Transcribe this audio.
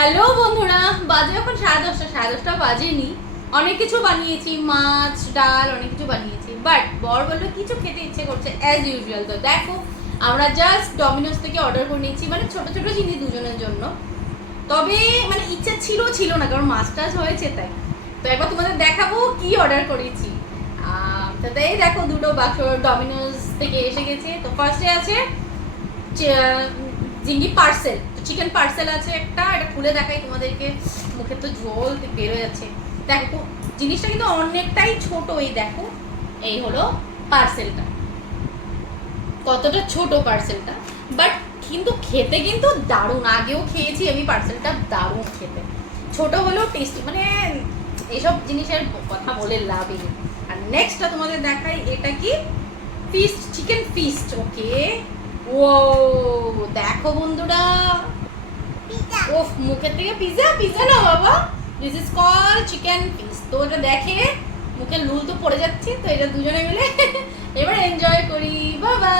Hello বন্ধুরা, বাজে এখন 10:30 বাজেনি। অনেক কিছু বানিয়েছি, মাছ ডাল অনেক কিছু বানিয়েছি, বাট বর বললো কিছু খেতে ইচ্ছে করছে অ্যাজ ইউজুয়াল। তো দেখো, আমরা জাস্ট ডমিনোস থেকে অর্ডার করে নিয়েছি, মানে ছোট ছোট জিনিস দুজনের জন্য। তবে মানে ইচ্ছা ছিল না, কারণ মাছ টাছ হয়েছে তাই। তো একবার তোমাদের দেখাবো কি অর্ডার করেছি। তাই দেখো, দুটো বাক্স ডমিনোস থেকে এসে গেছে। তো ফার্স্টে আছে জিঙ্গি পার্সেল, চিকেন পার্সেল আছে একটা, এটা খুলে দেখাই তোমাদেরকে। মুখে তো ঝোল বের হয়ে যাচ্ছে। দেখো জিনিসটা কিন্তু অনেকটাই ছোট, এই দেখো, এই হলো পার্সেলটা, কতটা ছোট পার্সেলটা, বাট কিন্তু খেতে কিন্তু দারুণ। আগেও খেয়েছি আমি পার্সেলটা, দারুণ খেতে। ছোট হলেও টেস্টি, মানে এইসব জিনিসের কথা বলে লাভই নেই। আর নেক্সটটা তোমাদের দেখাই, এটা কি ফিস্ট, চিকেন ফিস্ট। ওকে, ও দেখো বন্ধুরা, ওফ, মুখের থেকে পিজা, পিজা না বাবা, this is call chicken feast. তো এটা দেখে মুখে লুল তো পড়ে যাচ্ছে। তো এটা দুজনে মিলে এবার এনজয় করি, বাবা।